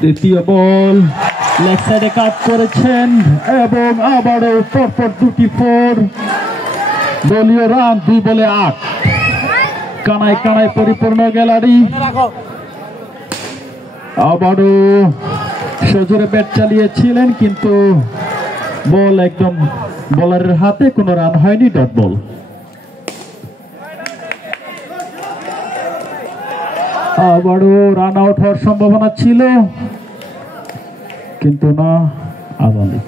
দ্বিতীয় বল লেগ সাইডে কাট করেছেন এবং আবারও পরপর দুটি 4। দলীয় রান 2 বলে 8। কানায় কানায় পরিপূর্ণ গ্যালারি। আবারও সজোরে ব্যাট চালিয়েছিলেন কিন্তু বল একদম বলারের হাতে, কোনো রান হয়নি, ডট বল। আবারও রান আউট হওয়ার সম্ভাবনা ছিল কিন্তু না, আবালি।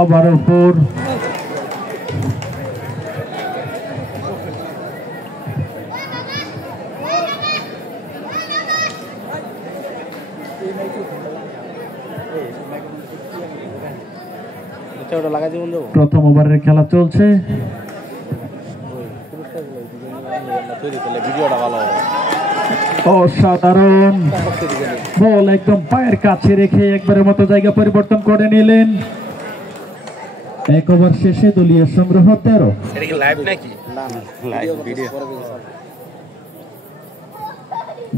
আবারও 4। প্রথম ওভারের খেলা চলছে। অসাধারণ বল একদম পায়ের কাছে রেখে একবারের মতো জায়গা পরিবর্তন করে নিলেন। 1 ওভার শেষে দলীয় সংগ্রহ 13।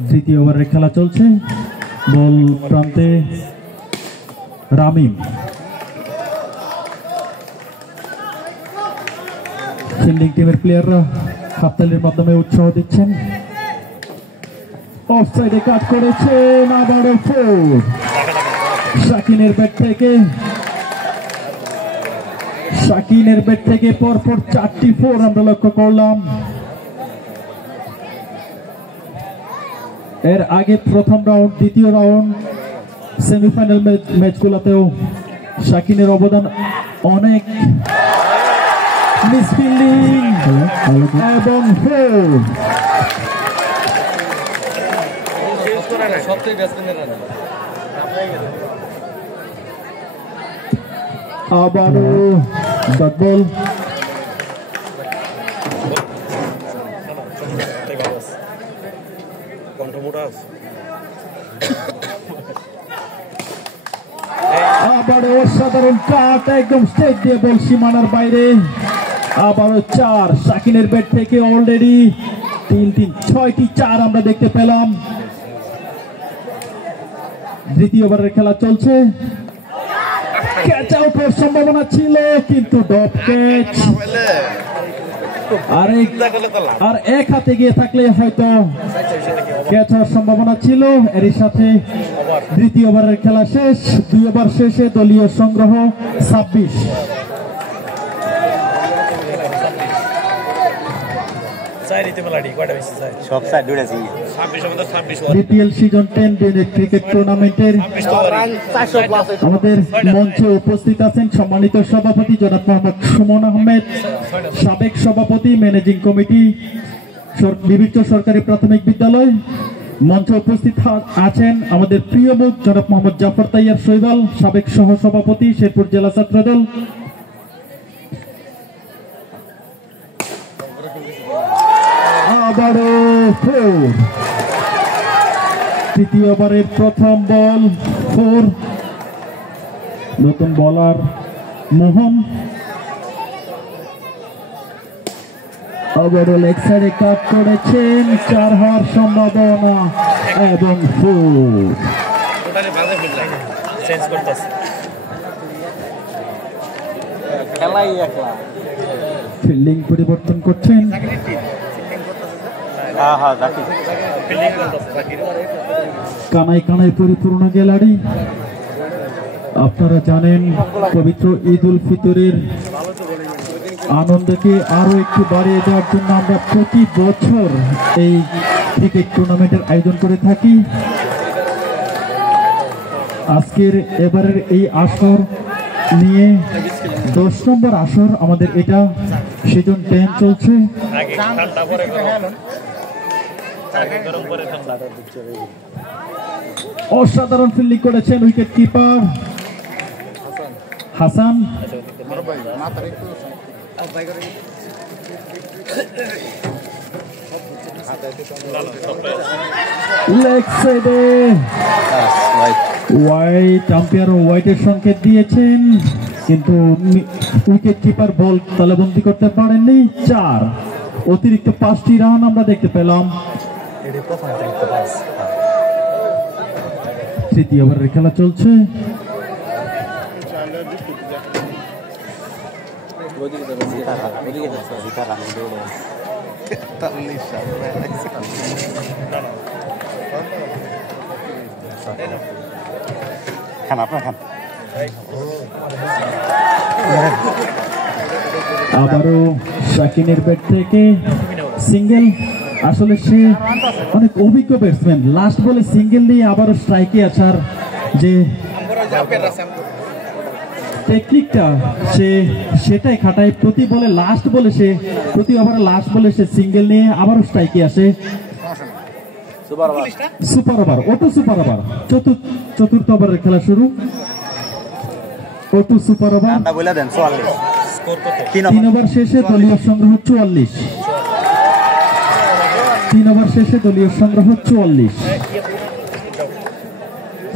দ্বিতীয় ওভারের খেলা চলছে। বল প্রান্তে রামিম। ফিল্ডিং টিমের প্লেয়াররা হাততালির মাধ্যমে উৎসাহ দিচ্ছেন। অফসাইডে কাট করেছেন, আবারও 4। শাকিনের ব্যাট থেকে পরপর 4টি 4 আমরা লক্ষ্য করলাম। এর আগে প্রথম রাউন্ড, দ্বিতীয় রাউন্ড, সেমিফাইনাল ম্যাচগুলোতেও শাকিনের অবদান অনেক। মিসফিল্ডিং এবং 4। আবারও ডট বল। আবারও অসাধারণ কাট, একদম স্টেট দিয়ে বল সীমানার বাইরে। আবারও 4। শাকিনের ব্যাট থেকে অলরেডি 6টি 4 আমরা দেখতে পেলাম। দ্বিতীয় ওভারের খেলা চলছে। ক্যাচ আউটের সম্ভাবনা ছিল কিন্তু ড্রপ ক্যাচ। আর এক হাতে গিয়ে থাকলে হয়তো ক্যাচ হওয়ার সম্ভাবনা ছিল। এরই সাথে দ্বিতীয় ওভারের খেলা শেষ। 2 ওভার শেষে দলীয় সংগ্রহ 26। বিপিএল সিজন 10 ক্রিকেট টুর্নামেন্টের আমাদের মঞ্চে উপস্থিত আছেন সম্মানিত সভাপতি জনাব মোহাম্মদ সুমন আহমেদ, সাবেক সভাপতি ম্যানেজিং কমিটি বিভিন্ন সরকারি প্রাথমিক বিদ্যালয়। মঞ্চে উপস্থিত আছেন আমাদের প্রিয় মুখ জনাব মোহাম্মদ জাফর তাইয়ার শৈবাল, সাবেক সহ সভাপতি শেরপুর জেলা ছাত্রদল। আবারও 4। তৃতীয় ওভারের প্রথম বল 4। নতুন বলার মোহন। আবারও লেগ সাইডে কাট করেছেন, 4 হওয়ার সম্ভাবনা এবং 4। ফিল্ডিং পরিবর্তন করছেন। কানায় কানায় পরিপূর্ণ গ্যালারি। আপনারা জানেন পবিত্র ঈদ উল ফিতরের আনন্দকে আরো একটু বাড়িয়ে দেওয়ার জন্য আমরা প্রতি বছর এই ক্রিকেট টুর্নামেন্টের আয়োজন করে থাকি। আজকের এবারের এই আসর নিয়ে 10 নম্বর আসর আমাদের, এটা সিজন 10 চলছে। অসাধারণ ফিল্ডিং করেছেন উইকেট কিপার হাসান। লেগ সাইডে হোয়াইট আম্পায়ার হোয়াইটের সংকেত দিয়েছেন, কিন্তু উইকেট কিপার বল তালাবন্দি করতে পারেননি। 4 অতিরিক্ত 5টি রান আমরা দেখতে পেলাম। তৃতীয় ওভারের খেলা চলছে। আবারও শাকিনের ব্যাট থেকে সিঙ্গেল। আসলে সে অনেক অভিজ্ঞ ব্যাটসম্যান, লাস্ট বলে সিঙ্গেল দিয়ে আবারও স্ট্রাইকে আসার যে টেকনিকটা সেটাই খাটায়। প্রতি বলে লাস্ট বলে সে প্রতি ওভারে লাস্ট বলে সে সিঙ্গেল নিয়ে আবারও স্ট্রাইকে আসে। সুপার ওভার, ওটু সুপার ওভার, চতুর্থ ওভারের খেলা শুরু। ওটু সুপার ওভার, 3 ওভার শেষে দলীয় সংগ্রহ 44। 3 ওভার শেষে দলীয় সংগ্রহ 44।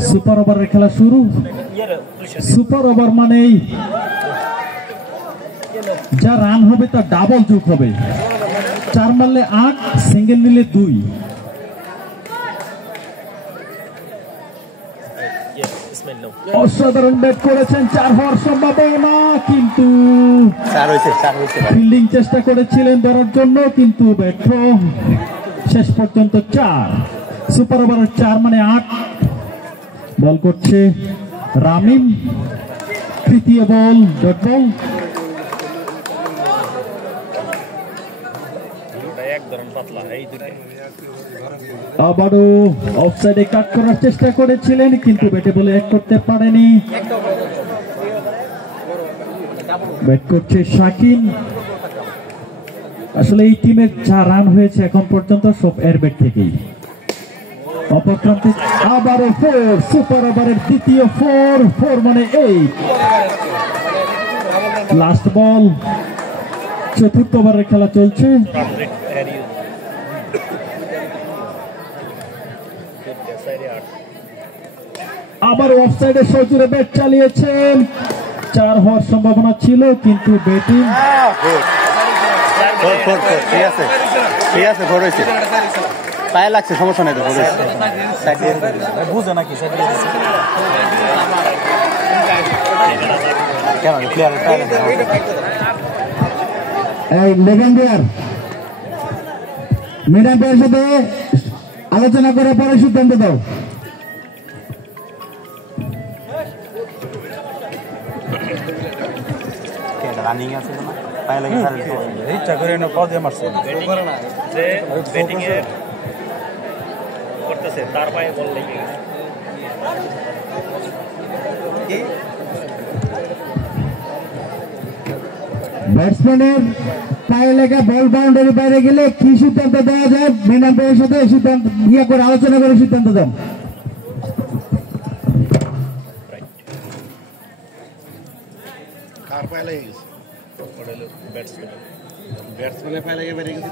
সুপার ওভারের খেলা শুরু। সুপার ওভার মানেই যা রান হবে তা ডাবল যোগ হবে। 4 মারলে 8, সিঙ্গেল নিলে 2। অসাধারণ ব্যাট করেছেন, 4 হওয়ার সম্ভাবনা, কিন্তু ফিল্ডিং চেষ্টা করেছিলেন ধরার জন্য, কিন্তু ব্যর্থ। শেষ পর্যন্ত 4। সুপার ওভারের 4 মানে 8। বল করছে রামিম, তৃতীয় বল ডট বল। আবারও অফসাইডে কাট করার চেষ্টা করেছিলেন, কিন্তু ব্যাটে বলে এক করতে পারেনি। ব্যাট করছে শাকিন। আসলে এই টিমের যা রান হয়েছে এখন পর্যন্ত সব এর ব্যাট থেকেই। অপরপ্রান্তে আবারও 4, সুপার ওভারের দ্বিতীয় 4 মানে 8। লাস্ট বল, চতুর্থ ওভারের খেলা চলছে। আবার অফসাইডে সজুরে ব্যাট চালিয়েছেন, 4 হওয়ার সম্ভাবনা ছিল, কিন্তু ব্যাটিং পায়ে লাগছে, সমস্যা নেই তো। বুঝে নাকি লেগ আম্পায়ার মিড আম্পায়ারের সাথে আলোচনা করে পরে সিদ্ধান্ত দাও। রানিং আছে না, পায়ে লাগে ইচ্ছা করে পদে মারছে করতেছে, তার পায়ে বল লেগে গেছে। ব্যাটসম্যানের পায়ে লেগে বল বাউন্ডারি বাইরে গেলে কি সিদ্ধান্ত দেওয়া যায়, মেন আম্পায়ারের সাথে সিদ্ধান্ত ইয়ে করে আলোচনা করে সিদ্ধান্ত দেন। কার পায়ে লেগে গেছে? ব্যাটসম্যানের পায়ে লেগে বেরিয়ে গেছে,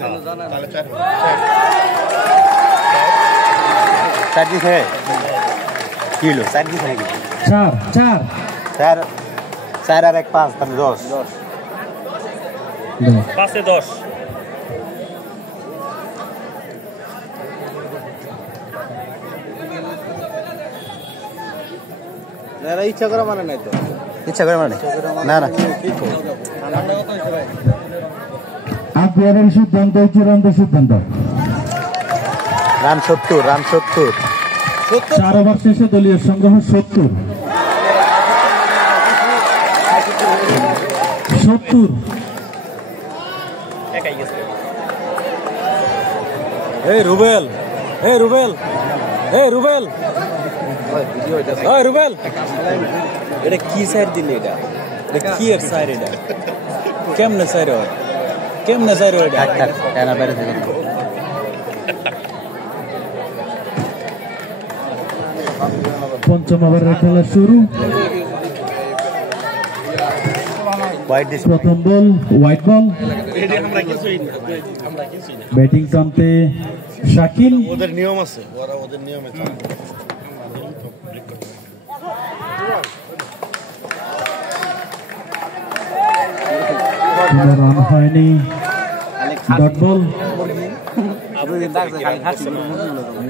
তাহলে 4 কিলো 4 দিছে নাকি? 4 আর 1 5 তাহলে 10। 5 এ 10। ইচ্ছা করে মানে নাই তো, ইচ্ছা করে মানে না না। আম্পায়ারের সিদ্ধান্ত চূড়ান্ত সিদ্ধান্ত। রান 70। 4 ওভার শেষে দলীয় সংগ্রহ 70। রুবেল এটা কি সাইড দিলে? এটা কি এর সাইড? এটা কেমনে সাইড হয়? পঞ্চম ওভারের খেলা শুরু। প্রথম বল হোয়াইট বল। ব্যাটিং প্রান্তে শাকিল। ওদের নিয়ম আছে, ওদের নিয়মে কোনো রান হয়নি, ডট বল।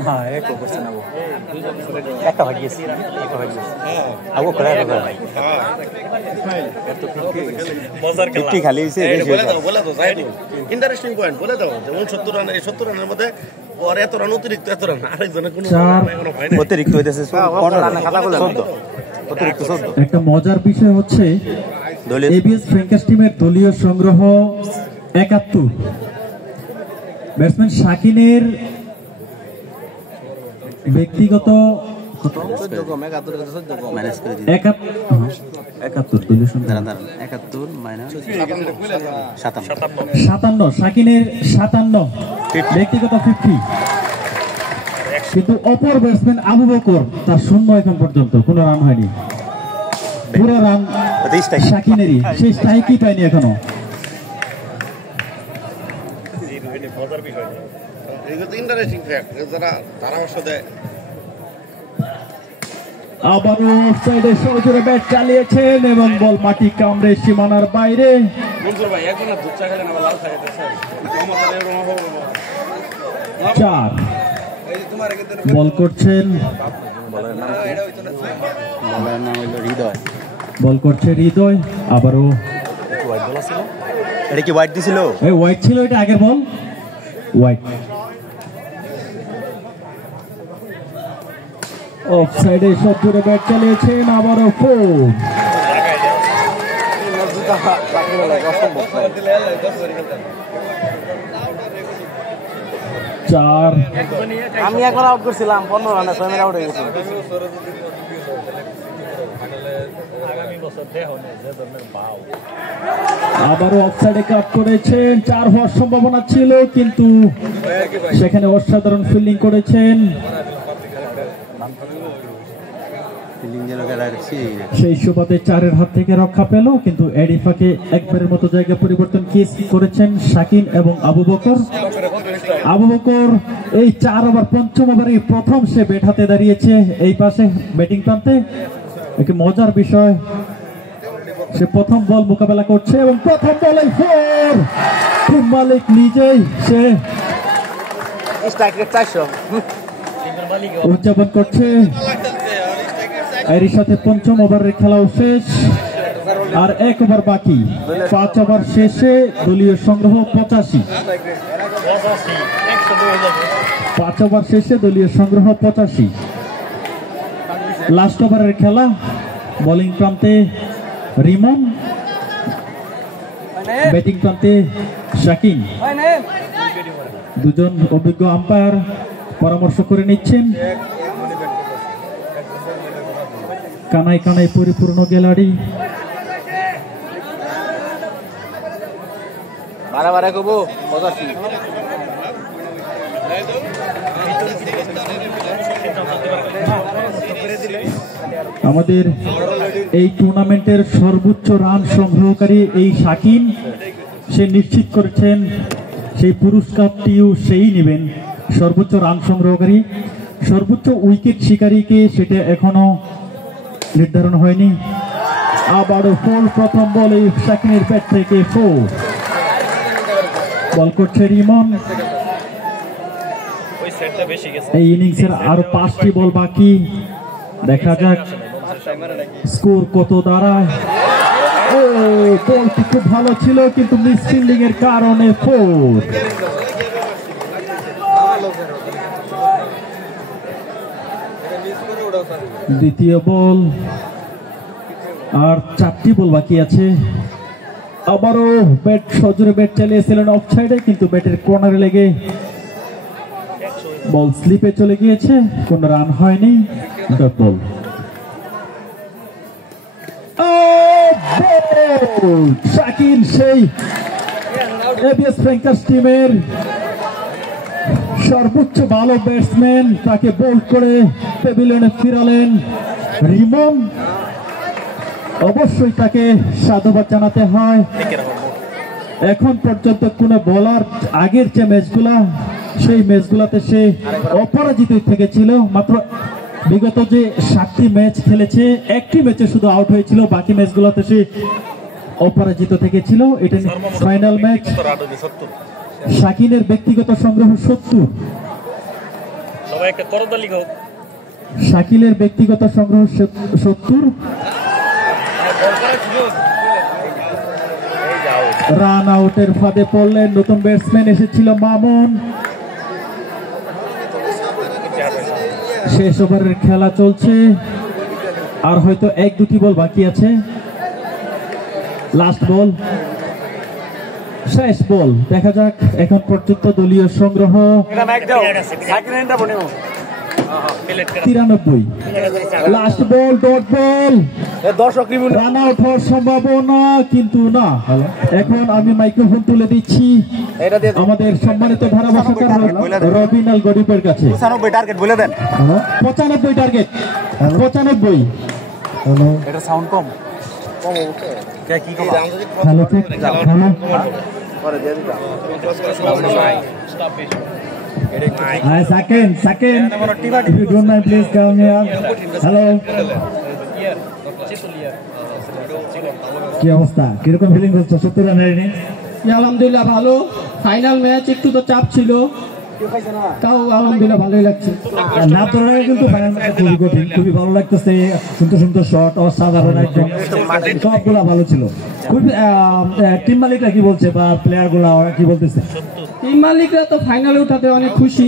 না একো করছে না একটা হয়ে গেছে আগো করে ফিফটি খালি হয়েছে বলে দাও যাই ইন্টারেস্টিং পয়েন্ট বলে দাও যেমন 70 রান, এই 70 রানের মধ্যে পরে এত রান অতিরিক্ত এত রান আরেকজনের কোনো অতিরিক্ত হইতেছে 15 অতিরিক্ত 14। একটা মজার বিষয় হচ্ছে এবিএস ফ্র্যাঙ্কাস টিমের দলীয় সংগ্রহ 71। ব্যাটসম্যান শাকিনের ব্যক্তিগত 71 দলীয় সংগ্রহ 57, শাকিনের 57, ব্যক্তিগত 50। কিন্তু অপর ব্যাটসম্যান আবু বকর তার 0 এখন পর্যন্ত কোনো রান হয়নি, পুরো রান শাকিনেরই, সেই স্ট্রাইকই পায়নি এখনো। ইন্টারেস্টিং ফ্যাক্ট যারা পরামর্শ দেয়। আবারও অফসাইডে সজোরে ব্যাট চালিয়েছেন এবং বল মাটি কামড়ে সীমানার বাইরে। চার বল করছেন, বল করছে হৃদয়। আবারও এটা কি হোয়াইট দিছিল? হোয়াইট ছিল, এটা আগের বল হোয়াইট। অফসাইডে সজোরে ব্যাট চালিয়েছেন, আবারও 4। চার, আমি একবার আউট করছিলাম 15 রানে 6 মিনিট আউট হয়ে গেছে। আবারও অফসাইডে কাট করেছেন, 4 হওয়ার সম্ভাবনা ছিল কিন্তু সেখানে অসাধারণ ফিল্ডিং করেছেন। সেই সুবাদে 4-এর হাত থেকে রক্ষা পেল, কিন্তু এডিফাকে একবারের মতো জায়গা পরিবর্তন করেছেন শাকিন এবং আবু বকর। আবু বকর এই 4 ওভার 5ম ওভারে প্রথম সে ব্যাট হাতে দাঁড়িয়েছে এই পাশে ব্যাটিং প্রান্তে। একটি মজার বিষয়, সে প্রথম বল মোকাবেলা করছে এবং প্রথম বলে 4। টিম মালিক নিজেই সে উদযাপন করছে। এরই সাথে 5ম ওভারের খেলাও শেষ, আর 1 ওভার বাকি। 5 ওভার শেষে দলীয় সংগ্রহ 85। 5 ওভার শেষে দলীয় সংগ্রহ 85। লাস্ট ওভারের খেলা, বোলিং প্রান্তে রিমন, ব্যাটিং প্রান্তে শাকিন। দুজন অভিজ্ঞ আম্পায়ার পরামর্শ করে নিচ্ছেন। কানায় কানায় পরিপূর্ণ গ্যালারি। আমাদের এই টুর্নামেন্টের সর্বোচ্চ রান সংগ্রহকারী এই শাকিন, সে নিশ্চিত করেছেন সেই পুরস্কারটিও সেই নেবেন, সর্বোচ্চ রান সংগ্রহকারী। সর্বোচ্চ উইকেট শিকারীকে সেটা এখনো নির্ধারণ হয়নি। আবারও 4, প্রথম বলে শাকিনের ব্যাট থেকে 4। বল করছে রিমন। এই ইনিংসের আরো 5টি বল বাকি, দেখা যাক স্কোর কত দাঁড়ায়। বলটি খুব ভালো ছিল কিন্তু মিস ফিল্ডিং এর কারণে 4। দ্বিতীয় বল, আর 4টি বল বাকি আছে। আবারও ব্যাট সজোরে ব্যাট চালিয়েছিলেন অফসাইডে, কিন্তু ব্যাটের কর্নারে লেগে বল স্লিপে চলে গিয়েছে, কোনো রান হয়নি। Dot ball. শাকিন সেই এবিএস ফ্র্যাঙ্কাস টিমের সর্বোচ্চ ভালো ব্যাটসম্যান, তাকে বোল্ড করে প্যাভিলিয়নে ফিরালেন রিমন। অবশ্যই তাকে সাধুবাদ জানাতে হয়। এখন পর্যন্ত কোন বোলার আগের যে ম্যাচগুলা, সেই ম্যাচগুলাতে সে অপরাজিত থেকেছিল। মাত্র বিগত যে 7টি ম্যাচ খেলেছে, একটি ম্যাচে শুধু আউট হয়েছিল, বাকি ম্যাচগুলোতে সে অপরাজিত থেকেছিল। এটা ফাইনাল ম্যাচ। শাকিনের ব্যক্তিগত সংগ্রহ 70। সবাই একটা করতালি হোক। শাকিলের ব্যক্তিগত সংগ্রহ 70। রান আউটের ফাঁদে পড়লেন নতুন ব্যাটসম্যান এসেছিল মামুন। শেষ ওভারের খেলা চলছে, আর হয়তো 1-2টি বল বাকি আছে। লাস্ট বল, শেষ বল। দেখা যাক এখন পর্যন্ত দলীয় সংগ্রহ 93। লাস্ট বল, ডট বল, রান আউট হওয়ার সম্ভাবনা, কিন্তু না। এখন আমি মাইক্রোফোন তুলে দিচ্ছি আমাদের সম্মানিত ধারাভাষ্যকার রবিন আল গরিবের কাছে। 95 টার্গেট বলে দেন। 95 টার্গেট, 95। হ্যালো, এটা সাউন্ড কম কি কম? Hello check, hello. Second. If you don't mind, please come here. Hello. কি অবস্থা, কিরকম ফিলিং হচ্ছে 70 রানের ইনিংস? আলহামদুলিল্লাহ ভালো। ফাইনাল ম্যাচ, একটু তো চাপ ছিল, তাও আলহামদুলিল্লাহ ভালোই লাগছে। না তো কিন্তু ফাইনাল ম্যাচ খুবই কঠিন, খুবই ভালো লাগতেছে। সুন্দর শট, অসাধারণ একদম, সবগুলা ভালো ছিল। টিম মালিকরা কি বলছে বা প্লেয়ার গুলা কি বলতেছে? টিম মালিকরা তো ফাইনালে উঠাতে অনেক খুশি।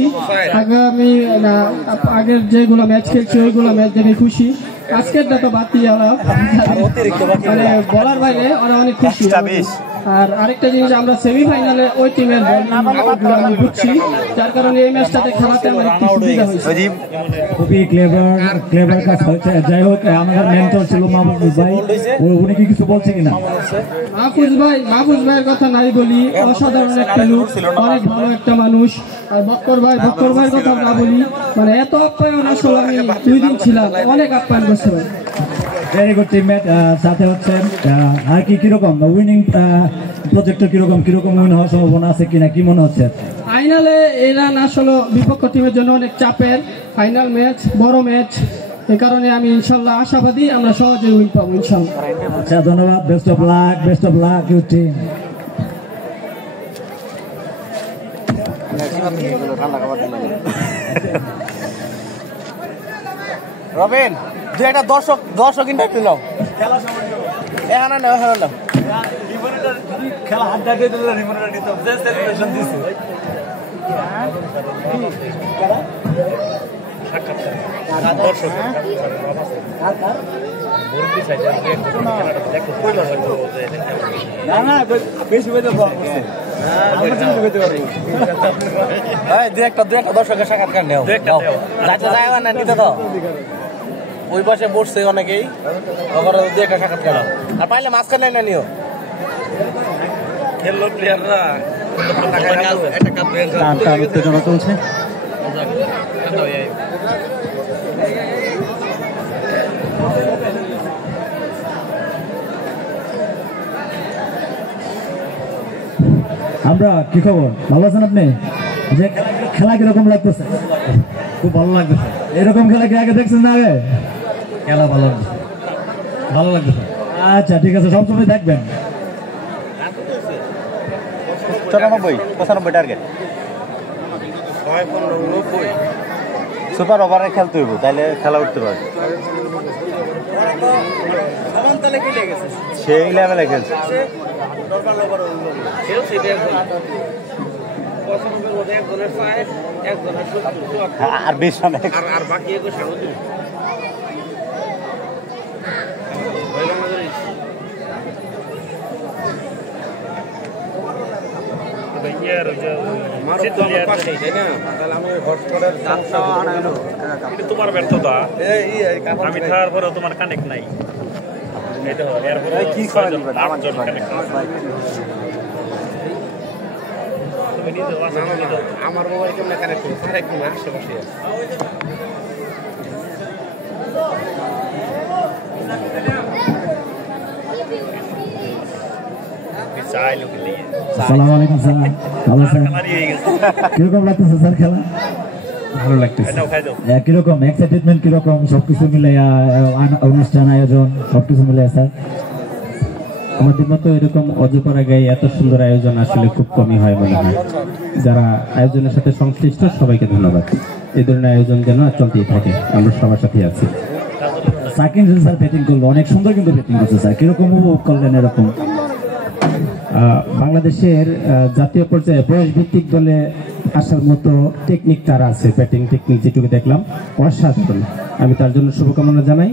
আগের যেগুলো ম্যাচ খেলছে ওইগুলো ম্যাচ দেখে খুশি। আজকেরটা তো বাদ দিয়ে মানে বলার বাইরে ওরা অনেক খুশি। আর আরেকটা জিনিস, আমরা সেমিফাইনালে ওই টিমের আমি বুঝছি, যার কারণে এই ম্যাচটাতে খেলাতে আমার একটু সুবিধা হয়েছে। খুবই ক্লেভার কাজ হয়েছে। যাই হোক, আমাদের মেন্টর ছিল মাহফুজ ভাই, উনি কি কিছু বলছে কিনা? মাহফুজ ভাইয়ের কথা নাই বলি, অসাধারণ একটা লোক, অনেক ভালো একটা মানুষ। আর বক্কর ভাইয়ের কথা না বলি, মানে এত আপ্যায়ন আসলে আমি 2 দিন ছিলাম, অনেক আপ্যায়ন করছে ভাই। Very good teammate. সাথে হচ্ছে আর কিরকম উইনিং প্রজেক্টটা কিরকম উইন হওয়ার সম্ভাবনা আছে কিনা, কি মনে হচ্ছে? ফাইনালে এই রান আসলে বিপক্ষ টিমের জন্য অনেক চাপের। ফাইনাল ম্যাচ, বড় ম্যাচ, এই কারণে আমি ইনশাল্লাহ আশাবাদী আমরা সহজে উইন পাবো ইনশাল্লাহ। আচ্ছা, ধন্যবাদ। Best of luck you team. Robin, দুই একটা দর্শক ইন্টারভিউ নাও। এখানে নাও। খেলা হাত দিয়ে দিলে রিমোটটা নিতে হবে, সেলিব্রেশন দিছি। বেশি দুই একটা দর্শকের সাক্ষাৎকার নেও। নিতে তো ওই পাশে বসছে অনেকেই, দু একটা সাক্ষাৎকার, আর পাইলে মাঝখানে না নিও। খেললো প্লেয়াররা উত্তেজনা চলছে। আমরা কি খবর, ভালো আছেন আপনি? যে খেলা কিরকম লাগতেছে? খুব ভালো লাগতেছে। এরকম খেলা কি আগে দেখছেন না? আগে খেলা ভালো লাগতেছে। আচ্ছা ঠিক আছে, সবসময় দেখবেন। 95 টার্গেট, 90 সুপার ওভারে খেলতে হইব, তাইলে খেলা উঠতে পারবে। সেই লেভেলে খেলছে। আর 20 রান আর বাকি তোমার ব্যর্থতা, আমি তারপরে তোমার কানেক্ট নাই। আমার মোবাইল কেমন কানেক্ট করবো, তার একদম আশেপাশে আসসালামু আলাইকুম স্যার, ভালো আছেন? কিরকম লাগতেছে স্যার খেলা? ভালো লাগতেছে। কিরকম এক্সাইটেডমেন্ট কিরকম সবকিছু মিলে অনুষ্ঠান আয়োজন সবকিছু মিলে স্যার? আমাদের মতো এরকম অজপাড়া গায়ে এত সুন্দর আয়োজন আসলে খুব কমই হয় মনে হয়। যারা আয়োজনের সাথে সংশ্লিষ্ট সবাইকে ধন্যবাদ। এই ধরনের আয়োজন যেন চলতেই থাকে, আমরা সবার সাথে আছি। সাকিব স্যার ব্যাটিং করলো অনেক সুন্দর, কিন্তু ব্যাটিং করছে স্যার, কিরকম উপভোগ করলেন এরকম? বাংলাদেশের জাতীয় পর্যায়ে বয়স ভিত্তিক দলে আসার মতো টেকনিক তার আছে, ব্যাটিং টেকনিক যেটুকু দেখলাম অসাধারণ। আমি তার জন্য শুভকামনা জানাই।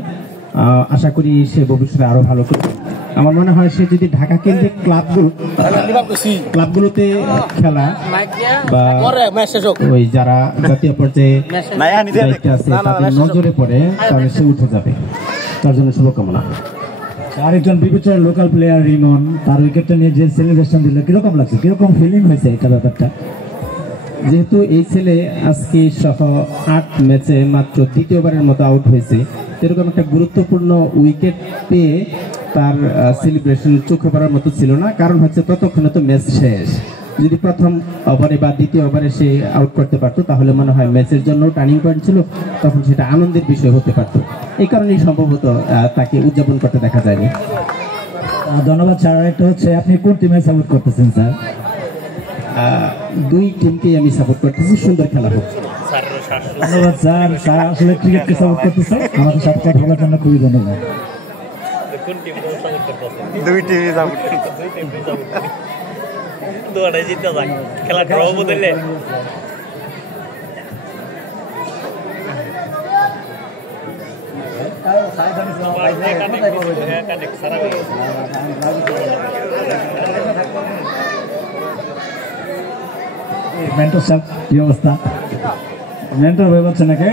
আশা করি সে ভবিষ্যতে আরো ভালো করবে। আমার মনে হয় সে যদি ঢাকা কেন্দ্রিক ক্লাবগুলোতে খেলা বা ওই যারা জাতীয় পর্যায়ে দায়িত্বে আছে তাদের নজরে পড়ে, তাহলে সে উঠে যাবে। তার জন্য শুভকামনা। আরেকজন বিবেচনার লোকাল প্লেয়ার রিমন, তার উইকেটটা নিয়ে যে সেলিব্রেশন দিল কিরকম লাগছে, কিরকম ফিলিং হয়েছে এটা ব্যাপারটা? যেহেতু এই ছেলে আজকে সহ 8 ম্যাচে মাত্র দ্বিতীয়বারের মতো আউট হয়েছে, এরকম একটা গুরুত্বপূর্ণ উইকেট পেয়ে তার সেলিব্রেশন চোখে পড়ার মতো ছিল না। কারণ হচ্ছে ততক্ষণে তো ম্যাচ শেষ। যদি প্রথম ওভারে বা দ্বিতীয় ওভারে সে আউট করতে পারতো তাহলে মনে হয় ম্যাচের জন্য টার্নিং পয়েন্ট ছিল, তখন সেটা আনন্দের বিষয় হতে পারতো। এই কারণেই সম্ভবত তাকে উদযাপন করতে দেখা যায়নি। ধন্যবাদ স্যার। আরেকটা হচ্ছে আপনি কোন টিমে সাপোর্ট করতেছেন স্যার? দুই টিমকেই আমি সাপোর্ট করতেছি, সুন্দর খেলা হোক। ধন্যবাদ স্যার। স্যার আসলে ক্রিকেটকে সাপোর্ট করতেছে, আমাদের সাথে কথা বলার জন্য খুবই ধন্যবাদ। দুই টিমই সাপোর্ট দুটাই জিতে যাক, খেলা ড্র বদলে মেন্টর স্যার কি অবস্থা? মেন্টর হয়ে যাচ্ছে নাকি?